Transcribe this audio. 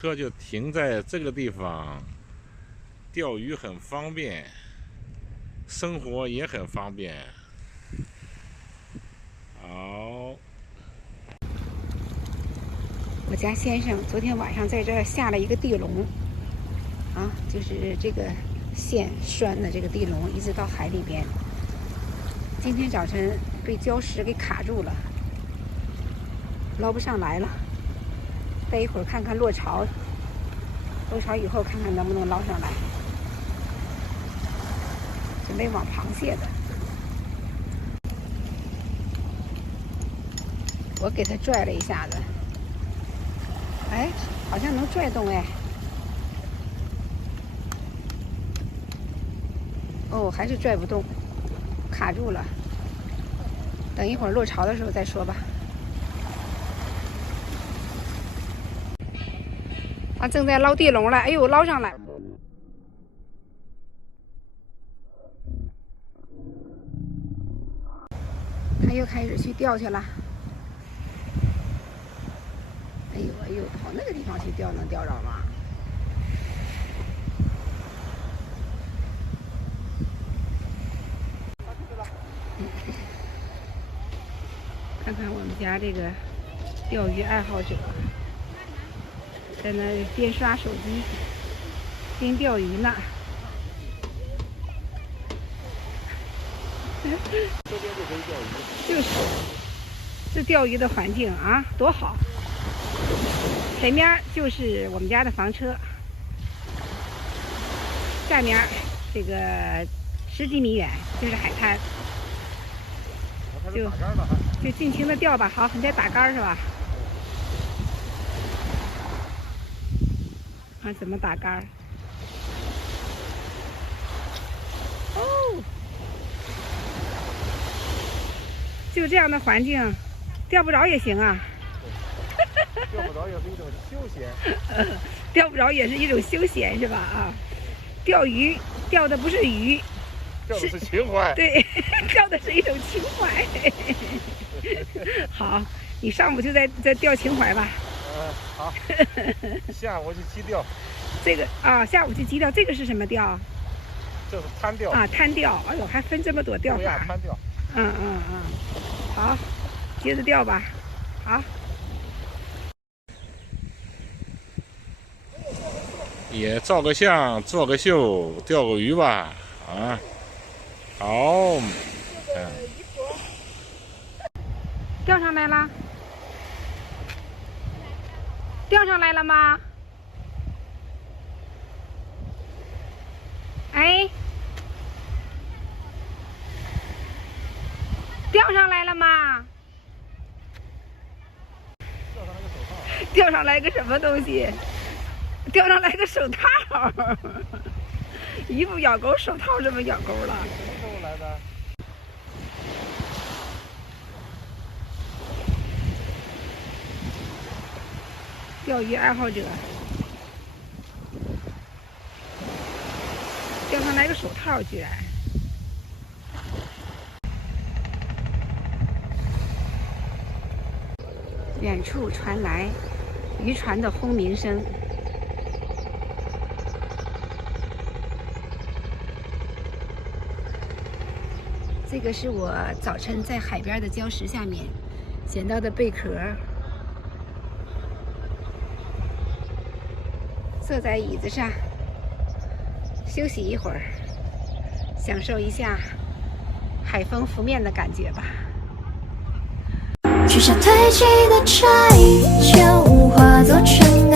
车就停在这个地方，钓鱼很方便，生活也很方便。好，我家先生昨天晚上在这儿下了一个地笼，就是这个线拴的这个地笼，一直到海里边。今天早晨被礁石给卡住了，捞不上来了。待一会儿看看落潮，落潮以后看看能不能捞上来。准备网螃蟹的，我给它拽了一下子，哎，好像能拽动哎。哦，还是拽不动，卡住了。等一会儿落潮的时候再说吧。他正在捞地笼了，哎呦，捞上来！他又开始去钓去了。哎呦哎呦，跑那个地方去钓能钓着吗？看看我们家这个钓鱼爱好者，在那边刷手机边钓鱼呢。这边就可以钓鱼。就是，这钓鱼的环境啊，多好！前面就是我们家的房车，下面这个10几米远就是海滩。就尽情的钓吧。好，你在打竿是吧？怎么打竿？哦，就这样的环境，钓不着也行啊。钓不着也是一种休闲。钓不着也是一种休闲是吧？钓鱼钓的不是鱼，钓的是情怀。对，钓的是一种情怀。好，你上午就在钓情怀吧。好。下午去矶钓。这个下午去矶钓，这个是什么钓？这是滩钓。滩钓。哎呦，还分这么多钓法。滩钓。好，接着钓吧。好。也照个相，做个秀，钓个鱼吧。好。钓上来了？钓上来了吗？哎，钓上来了吗？钓上来个什么东西？钓上来个手套。衣服咬钩，手套这么咬钩了。什么时候来的？钓鱼爱好者，钓上来个手套，居然！远处传来渔船的轰鸣声。这个是我早晨在海边的礁石下面捡到的贝壳。坐在椅子上休息一会儿，享受一下海风拂面的感觉吧。取下堆积的差异，全无化作尘